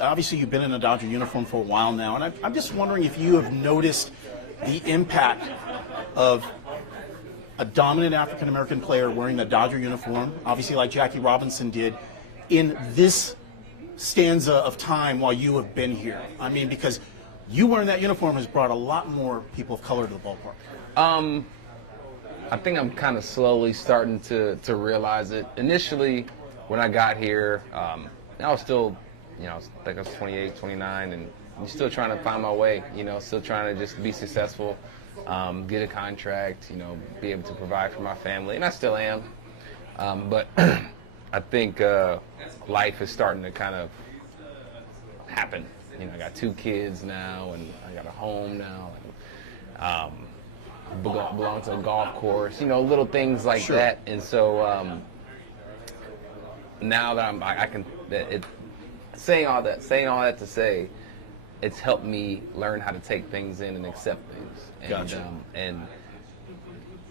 obviously you've been in a Dodger uniform for a while now, and I'm just wondering if you have noticed the impact of a dominant African-American player wearing the Dodger uniform, obviously like Jackie Robinson did, in this stanza of time while you have been here. I mean, because you wearing that uniform has brought a lot more people of color to the ballpark. I think I'm kind of slowly starting to realize it. Initially, when I got here, I was still, I think I was 28, 29, and I'm still trying to find my way, still trying to just be successful. Get a contract, be able to provide for my family, and I still am. But I think life is starting to kind of happen. I got 2 kids now, and I got a home now, and belong to a golf course, little things like Sure. that. And so now that saying all that to say, it's helped me learn how to take things in and accept things. And, Gotcha. And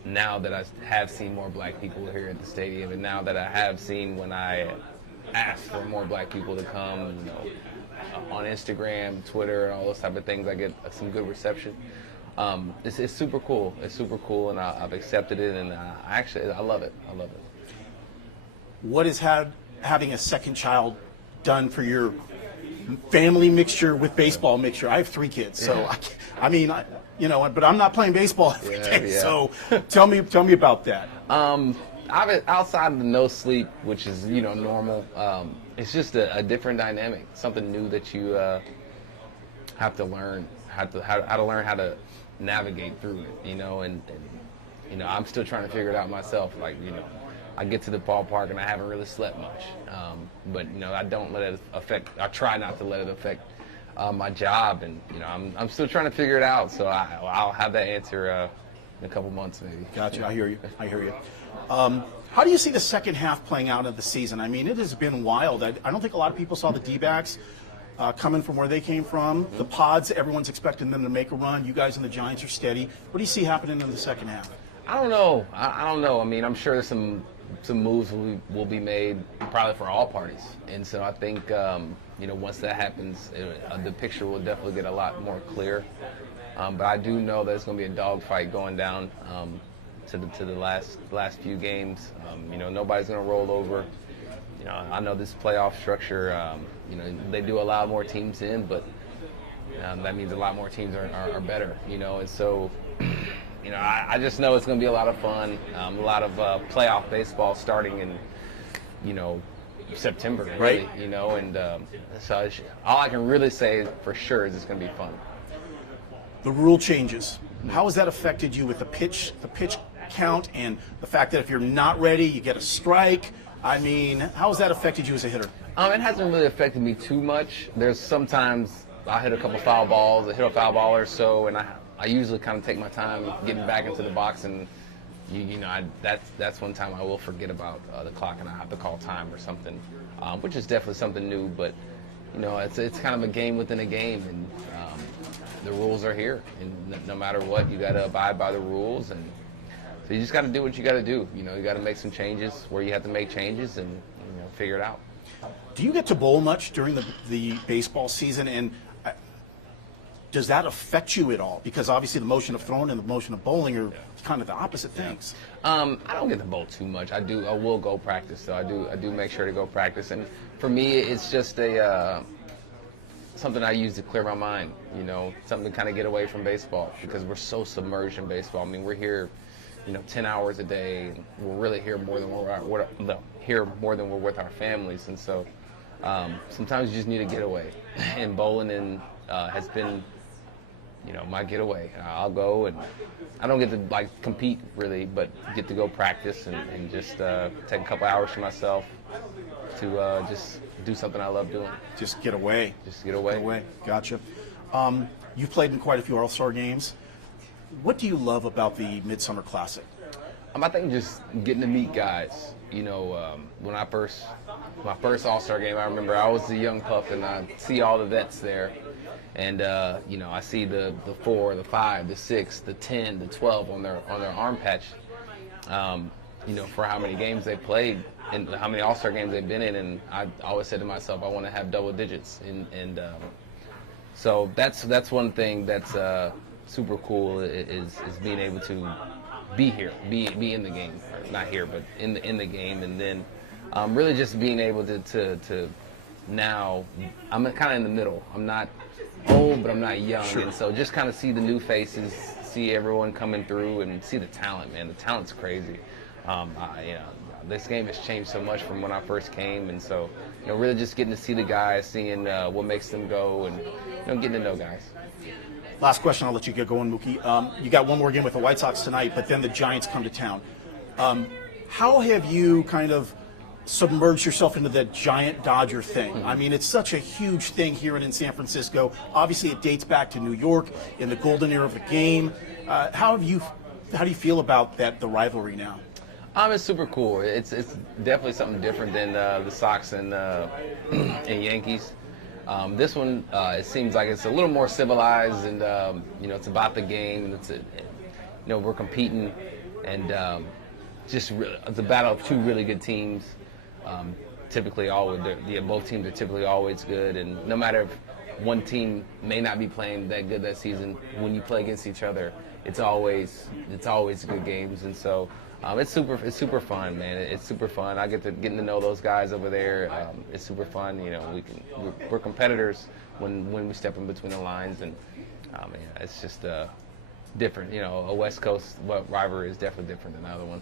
now that I have seen more black people here at the stadium, and now that I have seen when I ask for more black people to come, on Instagram, Twitter, and all those type of things, I get some good reception. It's super cool. It's super cool, and I've accepted it, and I love it. I love it. What has having a second child done for your family mixture with baseball mixture? I have 3 kids, so but I'm not playing baseball every day. Yeah. So tell me about that. Outside of the no sleep, which is normal, it's just a different dynamic, something new that you have to learn how to learn how to navigate through it. And I'm still trying to figure it out myself. I get to the ballpark and I haven't really slept much, but I don't let it affect. I try not to let it affect my job, and I'm still trying to figure it out. So I'll have that answer in a couple months maybe. Gotcha. I hear you. How do you see the second half playing out of the season? I mean, it has been wild. I don't think a lot of people saw the D-backs coming from where they came from. The Pods, everyone's expecting them to make a run. You guys and the Giants are steady. What do you see happening in the second half? I don't know. I don't know. I mean, I'm sure there's some moves will be made probably for all parties. And so I think, once that happens, the picture will definitely get a lot more clear. But I do know that it's going to be a dogfight going down to the last few games. Nobody's going to roll over. I know this playoff structure, they do allow more teams in, but that means a lot more teams are better, and so, I just know it's going to be a lot of fun, a lot of playoff baseball starting in, September, really, right. And so all I can really say for sure is it's going to be fun. The rule changes. How has that affected you with the pitch count, and the fact that if you're not ready, you get a strike? I mean, how has that affected you as a hitter? It hasn't really affected me too much. There's sometimes I hit a couple foul balls, I hit a foul ball or so, and I usually kind of take my time getting back into the box, and that's one time I will forget about the clock and I have to call time or something, which is definitely something new. But it's kind of a game within a game, and the rules are here, and no matter what, you got to abide by the rules, and so you just got to do what you got to do. You got to make some changes where you have to make changes, and figure it out. Do you get to bowl much during the baseball season, and does that affect you at all? Because obviously the motion of throwing and the motion of bowling are kind of the opposite things. I don't get to bowl too much. I will go practice, so I do make sure to go practice. And for me, it's just something I use to clear my mind. Something to kind of get away from baseball, because we're so submerged in baseball. I mean, we're here, 10 hours a day. And we're really here more than we're with our families, and so sometimes you just need to get away. And bowling has been, my getaway. I'll go, and I don't get to compete really, but get to go practice and just take a couple hours for myself to just do something I love doing. Just get away. Gotcha. You've played in quite a few All-Star games. What do you love about the Midsummer Classic? I think just getting to meet guys. When my first All-Star game, I remember I was a young pup, and I see all the vets there. And I see the 4, the 5, the 6, the 10, the 12 on their arm patch. for how many games they played and how many All-Star games they've been in, and I always said to myself, I want to have double digits, and so that's one thing that's super cool is being able to be here, be in the game, or not here, but in the game, and then really just being able to now I'm kind of in the middle. I'm not old, but I'm not young, and so just kind of see the new faces, see everyone coming through, and see the talent. Man, the talent's crazy. This game has changed so much from when I first came, and so really just getting to see the guys, seeing what makes them go, and getting to know guys. Last question, I'll let you get going, Mookie. You got one more game with the White Sox tonight, but then the Giants come to town. How have you kind of submerged yourself into the Giant Dodger thing? I mean, it's such a huge thing here in San Francisco. Obviously, it dates back to New York in the golden era of the game. How do you feel about the rivalry now? It's super cool. It's definitely something different than the Sox and Yankees. This one, it seems like it's a little more civilized, and it's about the game. We're competing, and it's a battle of two really good teams. Typically, both teams are typically always good, and no matter if one team may not be playing that good that season, when you play against each other, it's always good games, and so. It's super fun, man. It's super fun. I getting to know those guys over there. It's super fun. We're competitors when we step in between the lines, and it's just different. A West Coast rivalry is definitely different than the other one.